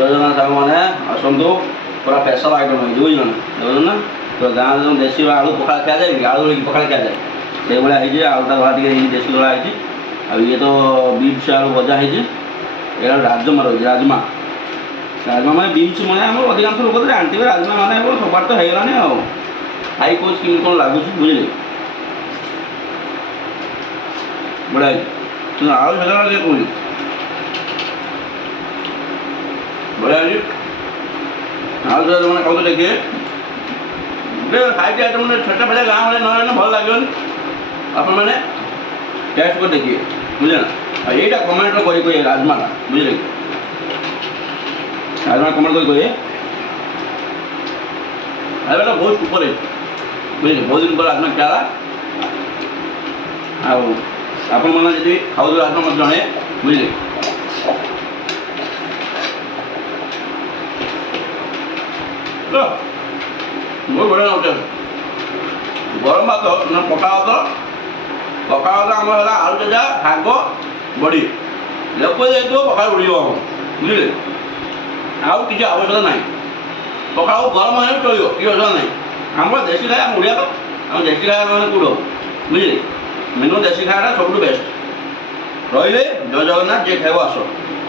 ଜଗନ୍ନାଥ ସାଙ୍ଗମାନେ ଆସନ୍ତୁ ପୁରା ସ୍ପେଶାଲ ଆଇଟମ୍ ହେଇଛି ବୁଝିଲ ନା ତ ଗାଁରେ ଯେଉଁ ଦେଶୀ ଆଳୁ ପଖାଳ ଖିଆଯାଏ କି ଆଳୁ ହେଇକି ପଖାଳ ଖିଆଯାଏ ସେଇଭଳିଆ ହେଇଛି ଆଳୁଟା ଧଳା ଟିକେ ହେଇଛି ଦେଶୀ ଧଳା ହେଇଛି ଆଉ ଇଏ ତ ବିନ୍ସ ଆଳୁ ଭଜା ହେଇଛି ଏଇଟା ରାଜମା ରହିଛି ରାଜମା ମାନେ ବିନ୍ସ ମାନେ ଆମର ଅଧିକାଂଶ ଲୋକ ତ ଜାଣିଥିବେ ରାଜମା ମାନେ ସବୁଆଡ଼େ ତ ହେଇଗଲାଣି ଆଉ ଖାଇ କହୁଛି କେମିତି କ'ଣ ଲାଗୁଛି ବୁଝିଲେ ବଢ଼ିଆ ହେଇଛି ଆଳୁ ହେଇଗଲା ଟିକେ କହୁଛି ବଢ଼ିଆ ହେଇଛି ଆଉ ମାନେ ଖାଉଛ ଦେଖିଏ ଗୋଟେ ଖାଇକି ଆଇଟମ୍ ମାନେ ଛୋଟ ପିଲା ଗାଁ ଭଳିଆ ନହେଲେ ଭଲ ଲାଗିବନି ଆପଣମାନେ ଟେଷ୍ଟ କରି ଦେଖିଏ ବୁଝିଲେ ନା ଆଉ ଏଇଟା କମେଣ୍ଟରେ କରି କହିବେ ରାଜମାଟା ବୁଝିଲେ କି ରାଜମା କମେଣ୍ଟ କରି କହିବେ ଖାଇବାଟା ବହୁତ ସୁପର ହେଇଛି ବୁଝିଲେ ବହୁତ ଦିନ ପରେ ରାଜମା ଖିଆ ହେଲା ଆଉ ଆପଣମାନେ ଯଦି ଖାଉଥିବେ ରାଜମା ମୋତେ ଜଣେ ବୁଝିଲେ ବହୁତ ବଢ଼ିଆ ଲାଗୁଛି ଗରମ ଭାତ ନା ପଖାଳ ଭାତ ଆମର ହେଲା ଆଳୁ ଭଜା ଶାଗ ବଡ଼ି ଲୋକ ଯାଇଥିବ ପଖାଳ ଉଡ଼ିବ ବୁଝିଲେ ଆଉ କିଛି ଆବଶ୍ୟକତା ନାହିଁ ପଖାଳ ଗରମ ହେଲେ ବି ଚଳିବ କିଛି ଅସୁବିଧା ନାହିଁ ଆମର ଦେଶୀ ଖାଇବା ଆମ ଓଡ଼ିଆ ଆମ ଦେଶୀ ଖାଇବା ମାନେ କେଉଁଠି ହବ ବୁଝିଲେ ମେନୁ ଦେଶୀ ଖାଇବାଟା ସବୁଠୁ ବେଷ୍ଟ ରହିଲେ ଜୟ ଜଗନ୍ନାଥ ଯିଏ ଖାଇବ ଆସ